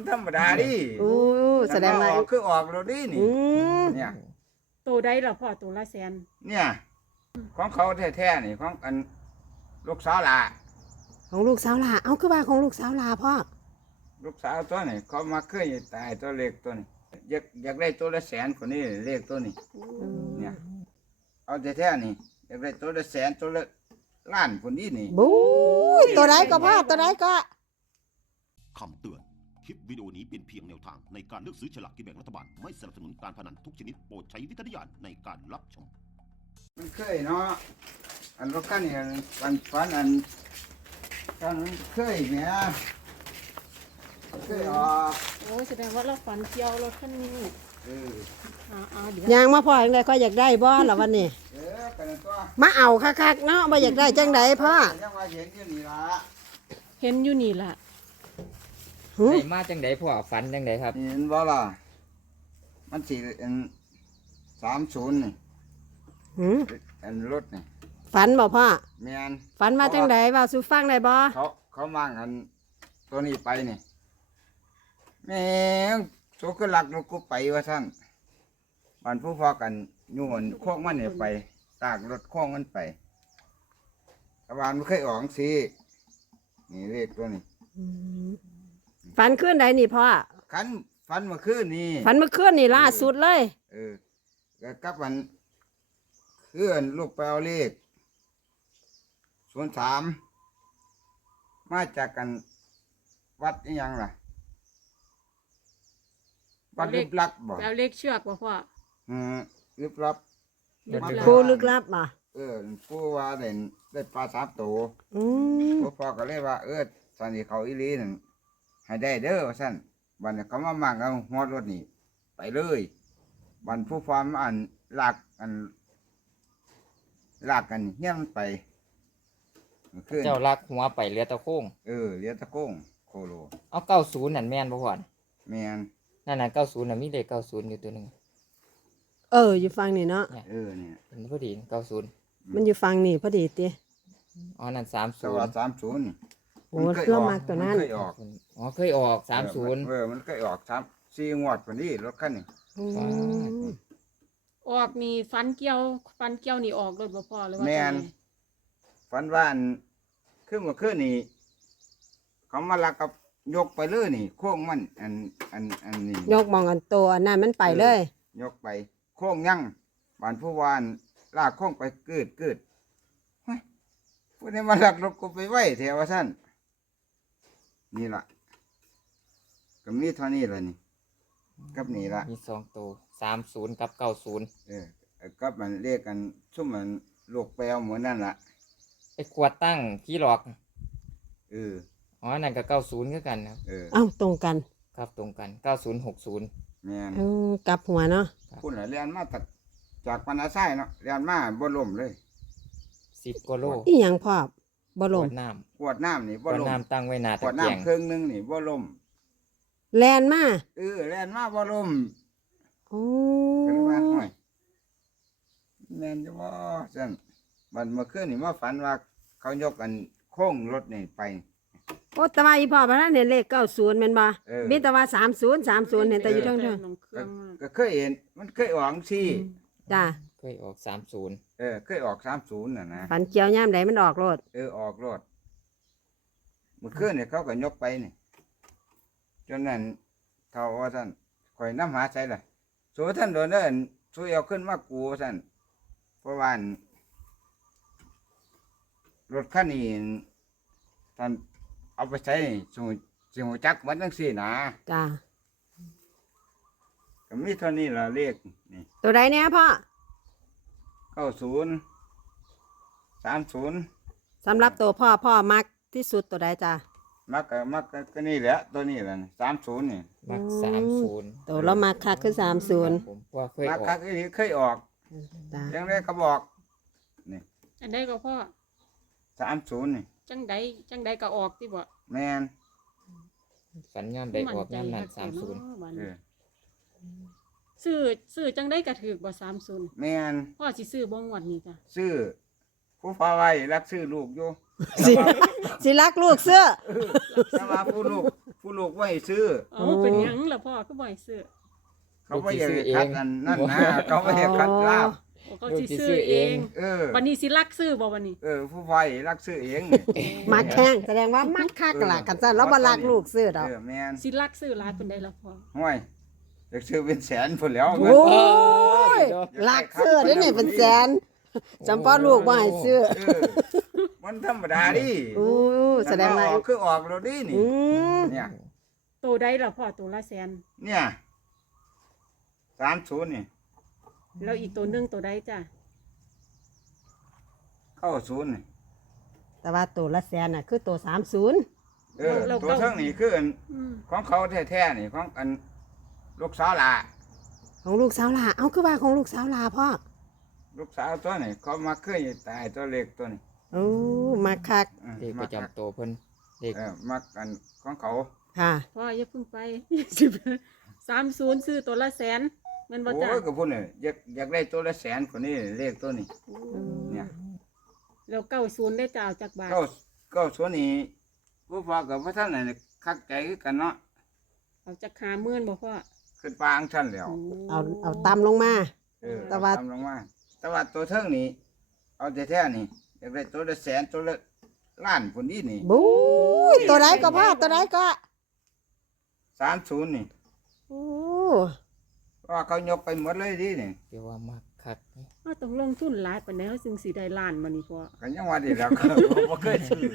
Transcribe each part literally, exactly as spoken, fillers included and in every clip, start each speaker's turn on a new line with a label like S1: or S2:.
S1: ธรรมดาดิ
S2: โอ้แสดงว่า
S1: ออกคือออกเราดินี่
S2: อืม
S1: เนี่ย
S3: ตัวใดล่ะพ่อตัวละแสน
S1: เนี่ยของเขาแท้ๆนี่ของอันลูกสาวหลา
S2: ของลูกสาวลาเอาคือว่าของลูกสาวลาพ่อ
S1: ลูกสาวตัวนี้เขามาเคยตายตัวเล็กตัวนี้อยากอยากได้ตัวละแสนคนนี้เลขตัวนี้เนี่ยเอาแท้ๆนี่อยากได้ตัวละแสนตัวละล้านคนนี้นี่
S2: บู๊ยตัวไหนก็พ่อตัวไหนก็
S4: คำเตือน คลิปวิดีโอนี้เป็นเพียงแนวทางในการเลือกซื้อฉลากกินแบ่งรัฐบาล ไม่สนับสนุนการพนันทุกชนิดโปรดใช้วิจารณญาณในการรับชม
S1: มันเคยเนาะอันรถคันนี้อันฝันอันคันมันเคยเนี่ยเคยออก
S3: โอ้แสดงว่าเราฝันเกี่ยวรถคันนี้
S1: เออ
S3: อ่าอ่าเดี๋ยว
S2: ยางมาพ่ออย่างไรก็อยากได้บ่ล่ะวันนี้
S1: เออกันตัว
S2: มาเอาคักๆเนาะบ่อยากได้จังไดพ่อ
S1: ยังว่าเห็นอยู่นี่ละ
S3: เห็นอยู่นี่ล่ะ
S2: หึ
S5: ไอ้มาจังไดพ่อฝันจังไดครับ
S1: เห็นบ่ล่ะมันสี่อันสามศูนย์นี่
S2: หึ
S1: อันรถนี่
S2: ฝันบ่พ่อ
S1: แมน
S2: ฝันมาจังไดเว้าสู่ฟังได้บ่
S1: เขาเขามั่งอันตัวนี้ไปนี่แม่งโซก็หลักรถกูไปว่าท่านบ้านผู้พอกันโยนโค้งมันเนี่ยไปตากรถโค้งมันไปตะวันมันเคยออกสินี่เลขตัวนี้
S2: ฝันขึ้นใดนี่พ่อ
S1: ขันฟันเมาคืนนี่
S2: ฝันเมื่อคืนนี่ล่าสุดเลย
S1: เออก็กลับมันเคลื่อนลูกไปเอาเลขศูนย์สามมาจากกันวัดนี่ยังล่ะวัดลึกลับบ่
S3: แปลเลขเชือกบ่พ่อ
S1: อืมลึกลับ
S3: ลึกลับ
S2: ผู้ลึกลับบ่
S1: เออผู้ว่าเด่นได้ปลาสามตัว
S2: อืม
S1: ผู้พ่อก็เลยว่า เออสันนี้เขาอีหลีนั่นให้ได้เด้อว่าสั่นบัดนี้เขามามั่งเอาหัวรถนี่ไปเลยบันผู้ฟ้ามาอันลากอันลากกันเฮี้ยมันไปขึ้น
S5: เจ้าลักหัวไปเหลือแตะโค้ง
S1: เออเลี้ยตะโก้งโคโล
S5: เอาเก้าศูนย์นั่นแม่นบ่พ่อ
S1: แมน
S5: นั่นน่ะเก้าศูนย์น่ะมีเลขเก้าศูนย์อยู่ตัวหนึง
S2: เอออยู่ฟังนี่เนาะ
S1: เออเนี่ย
S5: เห็นพอดีเก้าศูนย์
S2: มันอยู่ฟังนี่พอดีติ
S5: อ๋อนั่นสาม
S1: ส
S5: ศูน
S1: วัส
S5: ย์
S1: ดิ์สามศูนย์นี่
S2: โอ้
S1: มันเคย
S2: เรา
S1: ออก
S2: มักตัวนั้น
S1: มัเคยออก
S5: อ๋อเคยออกสามศูนย์
S1: เออมันเคยออกสามสี่งวดกว่านี้รถคันนี้
S2: อืม
S3: ออกนี่ฟันเกี่ยวฟันเกี่ยวนี่ออกเลยบ่พ่อหรือว่า
S1: แมน
S3: จังใด
S1: ฝันว่าอันขึ้นมาขึ้นนี่เขามาลักกับยกไปเลยนี่ โค้งมันอันอันอันนี้
S2: ยกมองอันโตอันนั้นมันไปเลย
S1: ยกไป โค้งยั่งบานผู้วานลากโค้งไปเกิดเกิดเฮ้ยพวกนี้มาลักรถกูไปไว้แถวว่าท่านนี่ล่ะกับนี่เท่านี้ละนี่กับนี่ละ
S5: มีสองตัวสามศูนย์กับเก้าศูนย์
S1: เออกับมันเรียกกันชุ่มมันลูกแปลวเหมือนนั่นล่ะ
S5: ไอ้ขวดตั้งพี่หลอก
S1: เออ
S5: อ๋อนั่นก็เก้าศูนย์คือกันนะครับ
S1: เออ
S2: เอ้าตรงกัน
S5: ครับตรงกันเก้าศูนย์หกศูนย์
S1: แม่น
S2: เออกลับหัวเนาะ
S1: คุณเหรอเรียนมาตัดจากปานาไส้เนาะเรียนมาบ่ล่มเลย
S5: สิบกว่าโล
S2: อีหยังพ่อบ่
S5: ข
S2: ล
S5: ว
S2: ม
S5: ดน้
S1: ขวดน้ำนี่
S5: ำข
S1: บ่
S5: วด
S1: ล่ม
S5: น้ำตั้งไว้หน้า
S1: ข
S5: ตะ
S1: วด
S5: เกียง
S1: น้ำครึ่งหนึงนี่บ่ล่ม
S2: แลนมา
S1: เออเรียนมาบ่ล่ม
S2: โอ้
S1: ก็เลยว่าห่วยแม่นจะบ่ซั่นบัดเมื่อคืนนี่มาฝันว่าเขายกอันโค้งรถนี่ไป
S2: โอ้แต่ว่าอีพ่อพนันเห็นเลขเก้าศูนย์แม่นบ่
S1: เออ
S2: มีแต่ว่าสามศูนย์ สามศูนย์เห็นแต่อยู่เทั้งเทั้ง
S3: น้องเครื่
S1: ก็
S3: อง
S1: ก็เคยเห็นมันเคยออกสิ
S2: จ้า
S5: เคยออกสามศูนย์
S1: เออเคยออกสามศูนย์น่ะนะ
S2: ฝันเกี่ยวย่ามใดมันออกโลด
S1: เออออกรถเมื่อคืนนี่เขาก็ยกไปนี่จนนั้นเท่าว่าท่านคอยน้ำหาใช่ล่ะสู้ท่านโดนเดินสู้เอาขึ้นมากูว่าท่านเพราะว่าอันรถคันนี้ท่านเอาไปใช้สูสิหัวจักมันตั้งสี่นะ
S2: จ้า
S1: ก็มีเท่านี้ละเลขนี่
S2: ตัวใดเนี่ยพ่อ
S1: เก้าศูนย์สามศูนย์
S2: สำหรับตัวพ่อพ่อมักที่สุดตัวใดจ้า
S1: มักก็มักก็นี่แหละตัวนี้แหละสามศูนย์นี่
S5: มัก
S2: อืม
S5: สามศูนย์
S2: ตัวเรามักคักคือสามศูนย์
S5: ผมว่าเคย
S1: มัก
S5: ออ
S1: คั
S5: ก
S1: กอีนี่เคยออก
S2: จ้า
S1: ยังได้ก็บอก
S3: อันใดก็พ่อ
S1: สามศูนย์นี่
S3: จังใดจังใดก็ออกที่บ่
S1: แมน
S5: ฝันย่ำได้ออกย่ำนั่นสามศูนย์
S1: เออ
S3: ซื้อซื้อจังได้ก็ถูกบ่สามศูนย์
S1: แมน
S3: พ่อสิซื้อบ่งวดนี้จ้ะ
S1: ซื้อผู้ฟ้าไว้รักซื้อลูกอยู่
S2: สิสิรักลูกเสื้อ
S1: แต่ว่าผู้ลูกผู้ผู้ลูกว่าให้ซื้อ
S3: เอาเป็นหยังล่ะพ่อก็บ่ให้ซื้อ
S1: เขาไม่อยากให้คัดอันนั่นนะเขาไม่อยากคัดลาบ
S3: โอ้เขาสิซื้อเอง
S1: เออ
S3: วันนี้สิรักซื้อบ่วันนี้
S1: เออผู้ไฟรักซื้อเอง
S2: มักแข้งแสดงว่ามักคักล่ะกันซะแล้วบ่รักลูกซื้อดอก
S1: เออแม่น
S3: สิรักซื้อหลายปานใดล่ะพ่อ
S1: ห้วยอยากซื้อเป็นแสนพุ่นแล้วเงิ
S2: โอ้
S1: น
S2: ยรักซื้อเด้นี่เป็นแสนจำพ่อลูกบ่ให้ซื้อ
S1: เออมันธรรมดาดิ
S2: โอ้แสดงว่า
S1: ออกคือออกแล้วดินี่
S2: อืม
S1: เนี่ย
S3: ตัวใดล่ะพ่อตัวละแสน
S1: เนี่ยสามศูนย์นี่
S3: แล้วอีกตัวหนึงตัวใดจ้ะ
S1: เก้าศูนย์นี่
S2: แต่ว่าตัวละแสนน่ะคือตัวสามสิบ
S1: เออตัวเท่งนี่คืออัน
S3: อืม
S1: ของเขาแท้ๆนี่ของอันลูกสาวหลา
S2: ของลูกสาวลาเอ้าคือว่าของลูกสาวลาพ่อ
S1: ลูกสาวตัวนี่เขามาเคยตายตัวเล็กตัวนี้
S2: โอ้มักคัก
S1: ออ
S5: เลขประจำตัวเพิ่นเลข
S1: เออมักกันของเขา
S2: ค่ะ
S3: พ่ออย่าเพิ่งไป สามสิบซื้อตัวละแสนแม่นบ่
S1: โอ้
S3: จ้ะ
S1: ยก็พูดเลยอยากอยากได้ตัวละแสนคนนี้เลขตัวนี้ เนี่ย
S3: แล้วเก้าศูนย์ได้จ้าเอาจากบาท
S1: ก็ก็ส่วนนี้ผู้ฟังกับพระท่านนี่คักใจคือกันเนาะ
S3: เอาจากหาหมื่นบ่พ่อ
S1: ขึ้นปางท่านแล้ว
S2: เอาเอาตามลงมา
S1: เออ
S2: แต่ว่า
S1: ตมลงมาแต่ว่าตัวเทิงนี่เอาแท้ๆนี่อยากได้ตัวละแสนตัวละล้านคนนี้นี่
S2: บู๊ยตัวไหนก็พ่อตัวไหนก็
S1: สามศูนย์นี่
S2: โอ้
S1: เพราะว่าเขายกไปหมดเลยดินี่
S5: เรียกว่ามักคัก
S3: เอาต้องลงทุนหลายปานใดเฮาจึงสิได้ล้านมานี่พ่อ
S1: กันยังว่าดีแล้วก็บ่เคยซื้อ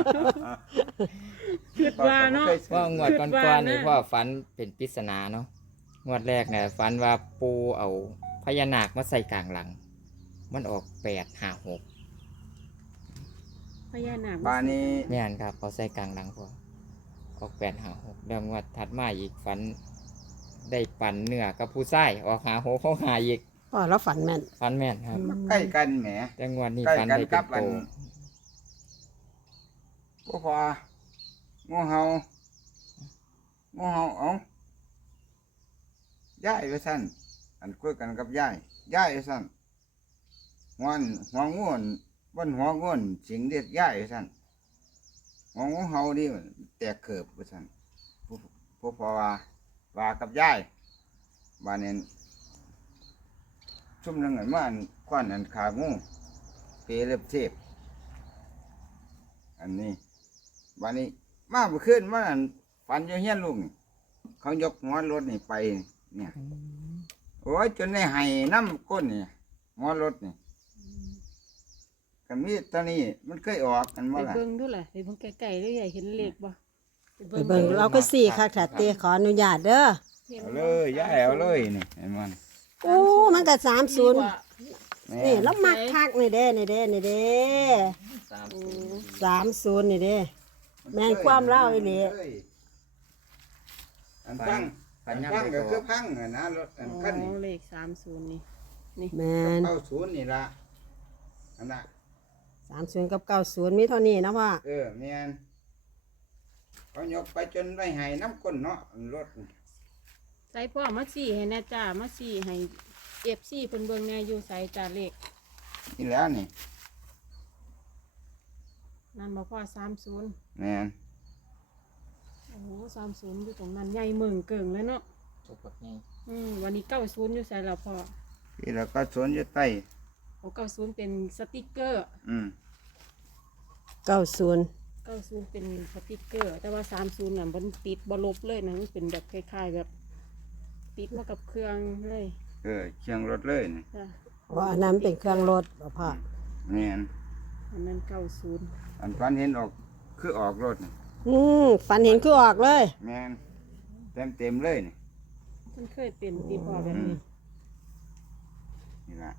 S3: คิดว่าเนาะ
S1: บ่คยซื้อ
S5: ว่างวดก่อนๆนี่พ่อฝันเป็นปริศนาเนาะงวดแรกเนี่ยฝันว่าปูเอาพญานาคมาใส่กลางหลัง มันออกแปดห้าหก
S3: พญานาค
S1: บ้านนี้
S5: แม่นครับเอาใส่กลางหลังพ่อออกแปดห้าหกแล้วงวดถัดมาอีกฝันได้ปั่นเนื้อกับผู้ชายออกหาหกเขาหาอีก
S2: พ่อแล้วฝันแม่น
S5: ฝันแม่นครับ
S1: ใกล้กันแหม
S5: แต่งวดนี้
S1: ใกล้
S5: ฝัน
S1: กัน
S5: ได้
S1: กั
S5: เป็
S1: บ
S5: น
S1: อั
S5: โต
S1: นบ่พองูเห่างูเห่าเอ๋อย่ายไว้สั่นอันคุยกันกับย่ายย่ายไว้สั่นหัวอันหัวงูอันบนหัวงูอันสิงเด็ดย่ายไว้สั่นหัวงูเห่าดิแตกเขิบไว้สั่นผู้ผู้พอว่าว่ากับย่ายบ้านนี้ชุ่มนึงอันมาอันควันอันขางูเปเล็บเทพอันนี้บ้านนี้มาเมื่อคืนมาอันฝันอยู่เฮียนลุงนี่เขายกหัวรถนี่ไปเนี่ยโอ้ยจนได้ไห้น้ำก้นนี่หัวรถนี่ก็มีตอนนี้มันเคยออกกัน
S3: ไป
S1: มาละ
S3: เบิ่งดูล่ะไปเบิ่งไกลๆได้ใหญ่เห็นเลขบ่
S2: ไปเบิ่งเราก็สี่คักแท้เตขออนุญาตเด้อ
S3: ห็น
S1: เอา
S3: บ่
S1: เลยย่ายเอาเลยนี่เห็นมัน
S2: โอ้มันก็สามศูนย์
S1: แม่
S2: นี่แล้วมักคักนี่เด้นี่เด้นี่เด้
S5: สาม
S2: สามศูนย์นี่เด้ แม่นความเล่าอีหลี
S1: อันพังอันพังก็คือพังอะนะรถอันคัน
S3: อ๋
S1: นี้
S3: อเลขสามศูนย์นี่นี่
S2: แม่น
S1: เข้าศูนย์นี่ละอันน่ะ
S2: สามศูนย์กับเก้าศูนย์มีเท่านี้นะพ่อ
S1: เออแม่นเขายกไปจนได้ไห้น้ำก้นเนาะอันรถนี่
S3: ใส่พ่อมาสี่ให้แน่จ้ามาสี่ให้ เอฟ ซี เพิ่นเบิ่งแน่อยู่ใส่จ้าเลข
S1: นี่แล้วนี่
S3: นั่นบ่พ่อสามศูนย์
S1: แม่น
S3: โอ้โหสามศูนย์อยู่ตรงนั้นใหญ่เมืองเกิงเลยเนาะ
S5: ทุกแบบนี้
S3: อืมวันนี้เก้าศูนย์อยู่ใส่แล้วพ่อ
S1: ที่เราก็สวนอยู่ใต้
S3: โอ้เก้าศูนย์เป็นสติกเกอร์
S1: อืม
S2: เก้าศูนย์
S3: เก้าศูนย์เป็นสติกเกอร์ แต่ว่าสามศูนย์น่ะมันติดบ่ลบเลยนะมันเป็นแบบคล้ายๆแบบ ติดมากับเครื่องเลย
S1: เออเชียงรถเลยนี่
S3: จ้ะ
S2: ว่าอันนั้นเป็นเครื่องรถบ่พ่อ
S1: แม่น
S3: อันนั้นเก้าศูนย์
S1: อันฟันเห็นออกคือออกรถนี่
S2: อืมฝันเห็นคือออกเลย
S1: แม่นเต็มเต็มๆเลยนี่
S3: มันเคยเป็นตีพ่อแบบ
S1: อืม
S3: นี้
S1: นี่ละ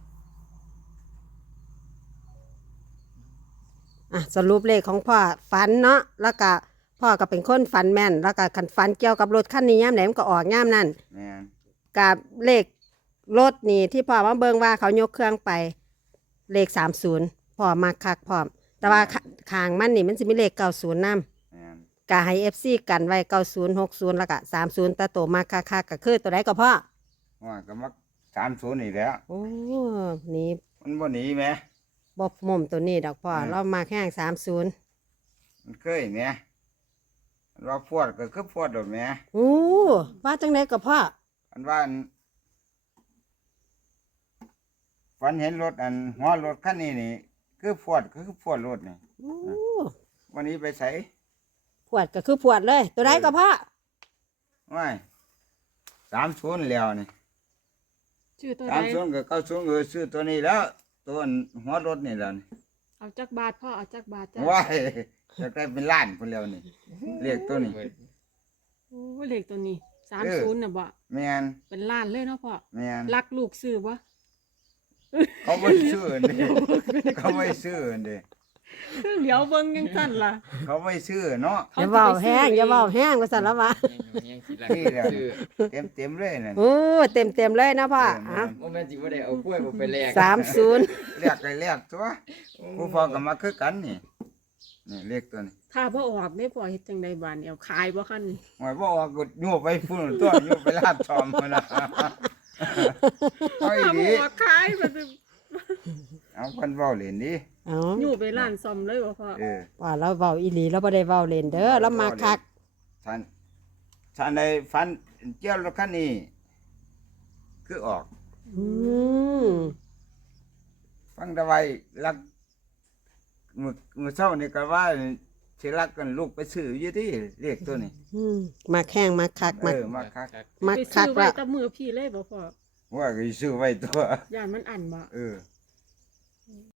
S2: อ่ะสรุปเลขของพ่อฝันเนาะแล้วก็พ่อก็เป็นคนฝันแม่น แล้วก็คันฝันเกี่ยวกับรถคันนี้ย่ามไหนมันก็ออกย่ามนั่น
S1: แม่น
S2: กับเลขรถนี่ที่พ่อมาเบิ่งว่าเขายกเครื่องไปเลขสามศูนย์พ่อมาคักพร้อม แต่ว่าขขางมันนี่มันจะมีเลขเก้าศูนย์นำ
S1: แม่น
S2: กาให้เอฟซีกันไว้เก้าศูนย์หกศูนย์แล้วก็สามศูนย์ตาโตมาคักๆก็คือตัวใดก็พ่อ
S1: ว่าก็มักสามศูนย์นี่แหล้ว
S2: โอ้นี่
S1: มันบ่หนีแหม
S2: บ่มุมตัวนี้ดอกพ่อ
S1: อืม
S2: เรามาแค่งสามศูนย์
S1: มันเคยแหมว่าพวดก็คือพวดดอกแหม่
S2: โอ้ว่าจังไดก็พ่อ
S1: อันว่าอันฝันเห็นรถอันหัวรถคันนี้นี่คือพวดก็คือพวดรถนี่
S2: โอ้
S1: วันนี้ไปใส่
S2: พวดก็คือพวดเลย ตัวใดก็พ่อ
S1: ไม่สามศูนย์แล้วนี่
S3: ชื่อตัว
S1: สา
S3: ใด
S1: มศูนย์กับเก้าศูนย์ก็ซื้อตัวนี้แล้ว ตัวอันหัวรถนี่แล้วนี่
S3: เอาจักบาทพ่อเอาจักบาทจ้ะ
S1: ว้ายจะได้เป็นล้านพุ่นแล้วนี่เรียกตัวนี้
S3: โอ้เลขตัวนี้สาม
S1: เอ
S3: ศูน
S1: อ
S3: ย์น่ะบ่
S1: แม่น
S3: เป็นล้านเลยเนาะพ่อ
S1: แม่น
S3: รักลูกซื้อบ่
S1: เขาไม่ซื้อเด้เขาไม่ซื้อเด้
S3: เดี๋ยวเบิ่งยังสั่นล่ะ
S1: เขาไม่ซื้อเนาะ
S2: อย่าเว้าแห้งอย่าเว้าแห้งว่าซั่นละวะ
S1: นี่แหละ เต็มเต็มๆเลยนั่น
S2: โอ้เต็มเต็มๆเลยนะพ่อ
S1: เออ
S2: อ่ะ
S5: โอ้แม่นสิบ่ได้เอากล้วยผมไปแลก
S2: สามศูนย์
S1: เรียกไปเรียกตัวผู้พ่อก็มาคือกันนี่นี่เรียกตัวนี้
S3: ถ้าบ่ออกได้พ่อเฮ็ดจังได๋บาดนี้เอาขายบ่คัน
S1: หมายว่าออกก็โยบไปพุ่นตัวโยบไปลาดชอมพุ่นนะเอาอี
S3: ถ้า
S1: ห
S3: บ่
S1: ลี
S3: ออกขายมันจะ
S1: เอาคนเว้าเล่นดิ
S2: เอา
S3: อยู่ไปร้านซ่อมเลยบ่พ่อ
S1: เออ
S2: ว่าเราเว้าอีหลีเราบ่ได้เว้าเล่นเด้อเรามาคัก
S1: ท่านท่านในฟันเจ้ารถคันนี้ คือออก
S2: อืม
S1: ฟังตะไว้รักมือมือเช้านี่ก็ว่าสิรักกันลูกไปซื้ออยู่ที่เรียกตัวนี้
S2: อืมมาแข้งมาคัก
S1: เอ
S2: มา
S1: อมาคัก
S2: มา
S3: ไป
S2: คั
S3: ซื้
S2: ก
S3: อไว้
S2: ละ
S3: กับมือพี่เลยบ่พ่อ
S1: ว่าก็สิซื้อไว้ตัว
S3: ย่านมันอันบ่
S1: เออ